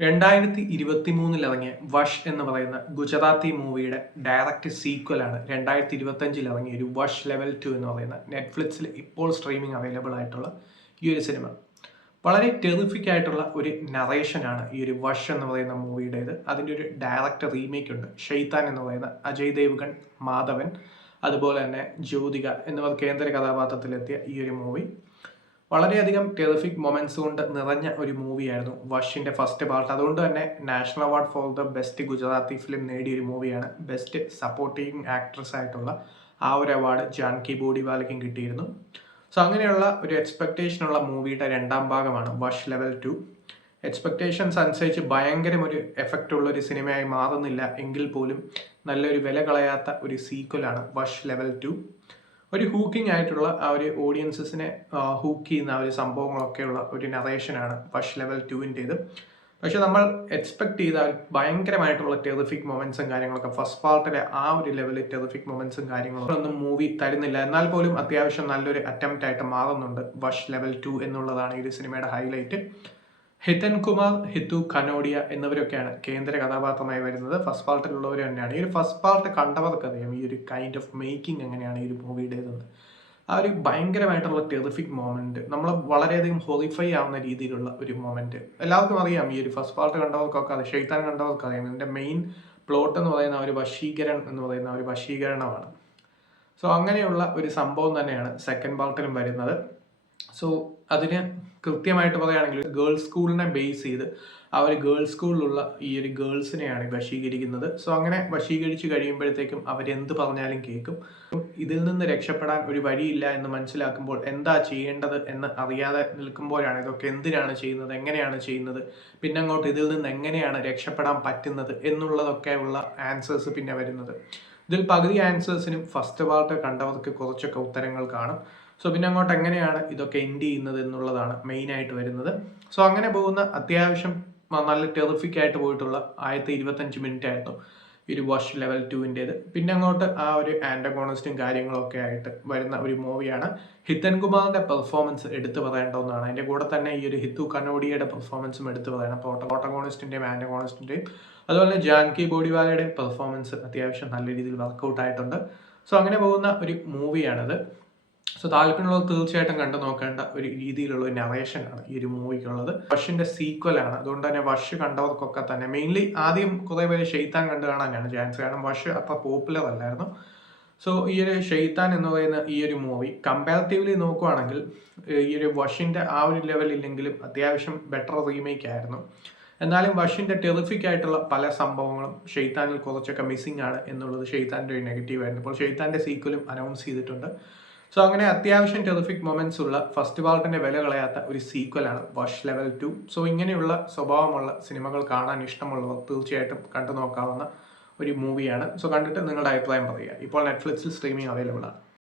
2023 ഇറങ്ങിയ വഷ് എന്ന് പറയുന്ന ഗുജറാത്തി മൂവിയുടെ ഡയറക്റ്റ് സീക്വലാണ് 2025 ഇറങ്ങിയ ഒരു വഷ് ലെവൽ 2 എന്ന് പറയുന്ന നെറ്റ്ഫ്ലിക്സിൽ ഇപ്പോൾ സ്ട്രീമിംഗ് അവൈലബിൾ ആയിട്ടുള്ള ഈ ഒരു സിനിമ. വളരെ ടെറിഫിക് ആയിട്ടുള്ള ഒരു നറേഷനാണ് ഈ ഒരു വഷ് എന്ന് പറയുന്ന മൂവിയുടേത്. അതിൻ്റെ ഒരു ഡയറക്റ്റ് റീമേക്ക് ഉണ്ട്. ഷെയ്ത്താൻ എന്ന് പറയുന്ന അജയ് ദേവ്ഗൺ, മാധവൻ, അതുപോലെ തന്നെ ജ്യോതിക എന്നിവർ കേന്ദ്ര കഥാപാത്രത്തിലെത്തിയ ഈ ഒരു മൂവി വളരെയധികം ടെറിഫിക് മൊമെന്റ്സ് കൊണ്ട് നിറഞ്ഞ ഒരു മൂവിയായിരുന്നു വഷിന്റെ ഫസ്റ്റ് പാർട്ട്. അതുകൊണ്ട് തന്നെ national award for the best Gujarati film നേടിയ ഒരു മൂവിയാണ്. ബെസ്റ്റ് സപ്പോർട്ടിംഗ് ആക്ട്രസ് ആയിട്ടുള്ള ആ ഒരു അവാർഡ് ജാൻകി ബോഡിവാലയ്ക്കും കിട്ടിയിരുന്നു. സോ അങ്ങനെയുള്ള ഒരു എക്സ്പെക്ടേഷനുള്ള മൂവിയുടെ രണ്ടാം ഭാഗമാണ് വഷ് ലെവൽ 2. എക്സ്പെക്ടേഷൻസ് അനുസരിച്ച് ഭയങ്കരം ഒരു എഫക്റ്റ് ഉള്ള ഒരു സിനിമയായി മാറുന്നില്ല എങ്കിൽ പോലും നല്ലൊരു വില കളയാത്ത ഒരു സീക്വലാണ് വഷ് ലെവൽ 2. ഒരു ഹൂക്കിംഗ് ആയിട്ടുള്ള ആ ഒരു ഓഡിയൻസിനെ ഹൂക്ക് ചെയ്യുന്ന ആ ഒരു സംഭവങ്ങളൊക്കെയുള്ള ഒരു നറേഷനാണ് വഷ് ലെവൽ 2-ൻ്റേത്. പക്ഷെ നമ്മൾ എക്സ്പെക്ട് ചെയ്ത ഭയങ്കരമായിട്ടുള്ള ടെറിഫിക് മൊമെന്റ്സും കാര്യങ്ങളൊക്കെ ഫസ്റ്റ് പാർട്ടിലെ ആ ഒരു ലെവലിൽ ടെറിഫിക് മൊമെന്റ്സും കാര്യങ്ങളൊക്കെ ഒന്നും മൂവി തരുന്നില്ല. എന്നാൽ പോലും അത്യാവശ്യം നല്ലൊരു അറ്റംപ്റ്റ് ആയിട്ട് മാറുന്നുണ്ട് വഷ് ലെവൽ 2 എന്നുള്ളതാണ് ഈ ഒരു സിനിമയുടെ ഹൈലൈറ്റ്. ഹിതൻ കുമാർ, ഹിതു കനോഡിയ എന്നിവരൊക്കെയാണ് കേന്ദ്ര കഥാപാത്രമായി വരുന്നത്. ഫസ്റ്റ് പാർട്ടിലുള്ളവർ തന്നെയാണ്. ഈ ഒരു ഫസ്റ്റ് പാർട്ട് കണ്ടവർക്കറിയാം ഈ ഒരു കൈൻഡ് ഓഫ് മേക്കിംഗ് എങ്ങനെയാണ് ഈ ഒരു മൂവിയുടേതെന്ന്. ആ ഒരു ഭയങ്കരമായിട്ടുള്ള ടെറിഫിക് മൊമെന്റ്, നമ്മൾ വളരെയധികം ഹൊറിഫൈ ആവുന്ന രീതിയിലുള്ള ഒരു മൊമെന്റ്. എല്ലാവർക്കും അറിയാം, ഈ ഒരു ഫസ്റ്റ് പാർട്ട് കണ്ടവർക്കൊക്കെ അത്, ഷെയ്ത്താൻ കണ്ടവർക്ക് അറിയാം. ഇതിന്റെ മെയിൻ പ്ലോട്ട് എന്ന് പറയുന്ന ഒരു വശീകരണം എന്ന് പറയുന്ന ഒരു വശീകരണമാണ്. സോ അങ്ങനെയുള്ള ഒരു സംഭവം തന്നെയാണ് സെക്കൻഡ് പാർട്ടിലും വരുന്നത്. സോ അതിന് കൃത്യമായിട്ട് പറയുകയാണെങ്കിൽ ഗേൾസ് സ്കൂളിനെ ബേസ് ചെയ്ത് ആ ഒരു ഗേൾസ് സ്കൂളിലുള്ള ഈ ഒരു ഗേൾസിനെയാണ് വശീകരിക്കുന്നത്. സോ അങ്ങനെ വശീകരിച്ച് കഴിയുമ്പോഴത്തേക്കും അവരെന്ത് പറഞ്ഞാലും കേൾക്കും. ഇതിൽ നിന്ന് രക്ഷപ്പെടാൻ ഒരു വഴിയില്ല എന്ന് മനസ്സിലാക്കുമ്പോൾ എന്താ ചെയ്യേണ്ടത് എന്ന് അറിയാതെ നിൽക്കുമ്പോഴാണ് ഇതൊക്കെ എന്തിനാണ് ചെയ്യുന്നത്, എങ്ങനെയാണ് ചെയ്യുന്നത്, പിന്നെ അങ്ങോട്ട് ഇതിൽ നിന്ന് എങ്ങനെയാണ് രക്ഷപ്പെടാൻ പറ്റുന്നത് എന്നുള്ളതൊക്കെയുള്ള ആൻസേഴ്സ് പിന്നെ വരുന്നത്. ഇതിൽ പകുതി ആൻസേഴ്സിനും ഫസ്റ്റ് പാർട്ട് കണ്ടവർക്ക് കുറച്ചൊക്കെ ഉത്തരങ്ങൾ കാണും. സോ പിന്നെ അങ്ങോട്ട് എങ്ങനെയാണ് ഇതൊക്കെ എൻഡ് ചെയ്യുന്നത് എന്നുള്ളതാണ് മെയിനായിട്ട് വരുന്നത്. സോ അങ്ങനെ പോകുന്ന അത്യാവശ്യം നല്ല ടെറിഫിക് ആയിട്ട് പോയിട്ടുള്ള 25 മിനിറ്റ് ആയിരുന്നു ഈ ഒരു വഷ് ലെവൽ 2-ൻ്റേത്. പിന്നെ അങ്ങോട്ട് ആ ഒരു ആൻറ്റഗോണിസ്റ്റും കാര്യങ്ങളൊക്കെ ആയിട്ട് വരുന്ന ഒരു മൂവിയാണ്. ഹിതൻ കുമാറിന്റെ പെർഫോമൻസ് എടുത്തു പറയേണ്ട ഒന്നാണ്. അതിൻ്റെ കൂടെ തന്നെ ഈ ഒരു ഹിതു കനോഡിയയുടെ പെർഫോമൻസും എടുത്തു പറയണം. പ്രോട്ടഗോണിസ്റ്റിൻ്റെയും ആൻറ്റഗോണിസ്റ്റിൻ്റെയും അതുപോലെ തന്നെ ജാൻകി ബോഡിവാലയുടെയും പെർഫോമൻസ് അത്യാവശ്യം നല്ല രീതിയിൽ വർക്കൗട്ട് ആയിട്ടുണ്ട്. സോ അങ്ങനെ പോകുന്ന ഒരു മൂവിയാണിത്. സോ താല്പര്യമുള്ളവർ തീർച്ചയായിട്ടും കണ്ടു നോക്കേണ്ട ഒരു രീതിയിലുള്ള ഒരു നറേഷനാണ് ഈ ഒരു മൂവിക്കുള്ളത്. വഷിന്റെ സീക്വലാണ്. അതുകൊണ്ട് തന്നെ വഷ് കണ്ടവർക്കൊക്കെ തന്നെ മെയിൻലി ആദ്യം കുറേ പേര് ഷെയ്ത്താൻ കണ്ടു കാണാനാണ് ചാൻസ്. കാരണം വഷ് അത്ര പോപ്പുലർ അല്ലായിരുന്നു. സോ ഈ ഒരു ഷെയ്ത്താൻ എന്ന് പറയുന്ന ഈ ഒരു മൂവി കമ്പാരിറ്റീവ്ലി നോക്കുവാണെങ്കിൽ ഈ ഒരു വഷിന്റെ ആ ഒരു ലെവലില്ലെങ്കിലും അത്യാവശ്യം ബെറ്റർ റീമേക്ക് ആയിരുന്നു. എന്നാലും വഷിന്റെ ടെറിഫിക് ആയിട്ടുള്ള പല സംഭവങ്ങളും ഷെയ്ത്താനിൽ കുറച്ചൊക്കെ മിസ്സിംഗ് ആണ് എന്നുള്ളത് ഷെയ്ത്താൻ്റെ ഒരു നെഗറ്റീവ് ആയിരുന്നു. ഇപ്പോൾ ഷെയ്ത്താൻ്റെ സീക്വലും അനൗൺസ് ചെയ്തിട്ടുണ്ട്. സോ അങ്ങനെ അത്യാവശ്യം ടെറിഫിക് മൊമെന്റ്സ് ഉള്ള ഫസ്റ്റ് പാർട്ടിന്റെ വില കളയാത്ത ഒരു സീക്വലാണ് വഷ് ലെവൽ 2. സോ ഇങ്ങനെയുള്ള സ്വഭാവമുള്ള സിനിമകൾ കാണാൻ ഇഷ്ടമുള്ളവർ തീർച്ചയായിട്ടും കണ്ടു നോക്കാവുന്ന ഒരു മൂവിയാണ്. സോ കണ്ടിട്ട് നിങ്ങളുടെ അഭിപ്രായം പറയുക. ഇപ്പോൾ നെറ്റ്ഫ്ലിക്സിൽ സ്ട്രീമിംഗ് അവൈലബിൾ ആണ്.